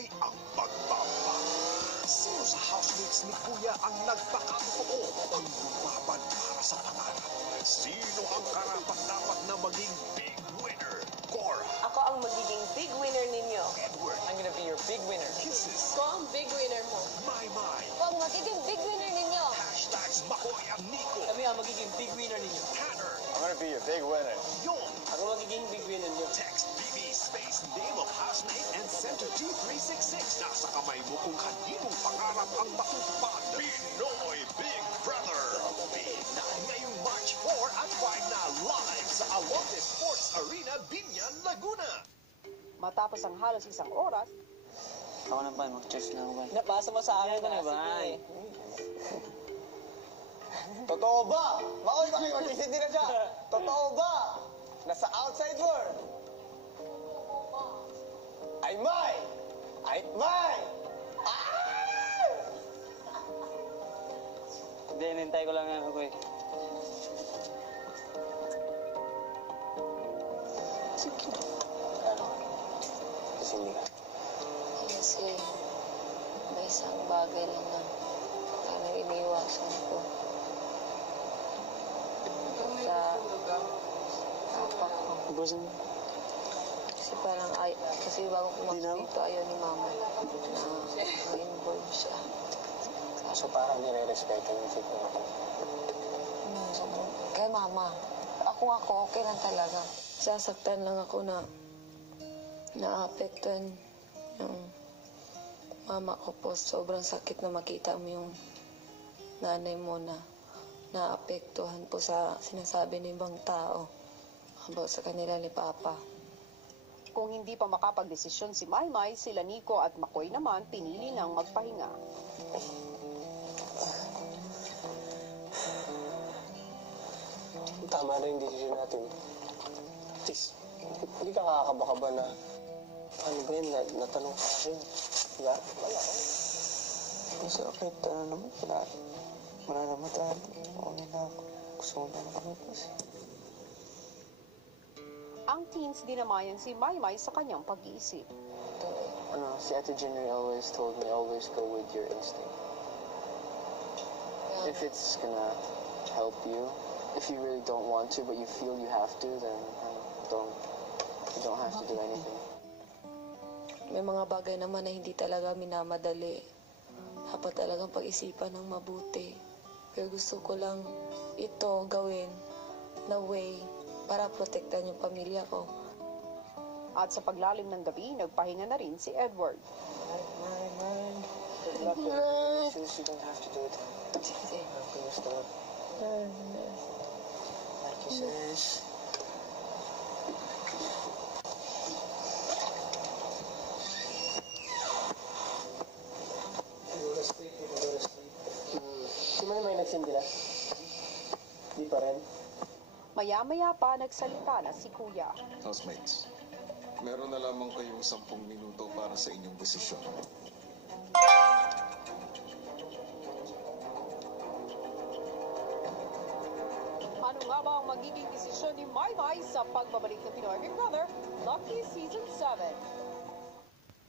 Maymay ang pagbaba. Sino sa housemates ni Kuya ang nagpakatotoo ang lumaban para sa pangarap? Sino ang karapat-dapat na maging big winner? Cora. Ako ang magiging big winner ninyo. Edward. I'm gonna be your big winner. Kisses. Ako ang big winner mo. Maymay. Ako ang magiging big winner ninyo. Hashtags Makoy at Nico. Kami ang magiging big winner ninyo. Tanner. I'm gonna be your big winner. Yon. Ako magiging big winner ninyo. Text BB space name of housemate and send to 2366. Nasa kamay mo kung kaninong pangarap ang matutupad. Pinoy Big Brother. Big na ngayong March 4 at 5 na live sa Alonte Sports Arena, Binyan, Laguna. Matapos ang halos isang oras, Ako na ba? Mag-chess na ako ba? Nabasa mo sa akin na ba? Totoo ba? Makoy ba kayo? Mag-isindi na siya. Totoo ba? Nasa outside world. Ay may! Ay may! Ah! Hindi, nintay ko lang yan ako eh. Ano? Isindi ka. Kasi may isang bagay lang na parang iniiwasan ko. Sa papa ko. Busin mo. Kasi parang kasi bago pumasok dito ayaw ni mama na ma-involve siya. So parang nire-respeto yung fit mo. Kay mama, ako okay lang talaga. Sasaktan lang ako na naapektuhan yung mama ko po. Sobrang sakit na makita mo yung nanay mo na naapektuhan po sa sinasabi ng ibang tao about sa kanila ni Papa. kung hindi pa makapagdesisyon si Maymay, sila Nico at Makoy naman pinili ng magpahinga. Tama na yung decision natin. Tis, hindi ka kakakaba-kaba na ano ba yun, natanong sa akin. Diba? Wala ko. Masakit, ano naman, wala naman tayo. Okay na ako. Gusto ko na naman kasi. Ang teens dinamayan si Maymay sa kanyang pag-iisip. Ano, si Ate Jenny always told me, always go with your instinct. If it's gonna help you, if you really don't want to, but you feel you have to, then you don't have to do anything. May mga bagay naman na hindi talaga minamadali. Dapat talagang pag-isipan ng mabuti. Pero gusto ko lang ito gawin na way para protektahan yung pamilya ko. At sa paglalim ng gabi, nagpahinga na rin si Edward. Good luck. Since you don't have to do it. Sige. Gusto mo. Thank you, sis. Di ba may nagsindi na? Di pa rin? Maya-maya pa nagsalita na si Kuya. Housemates, meron na lamang kayong 10 minuto para sa inyong desisyon. Ano nga ba ang magiging desisyon ni Maymay sa pagbabalik ng Pinoy Big Brother Lucky Season 7?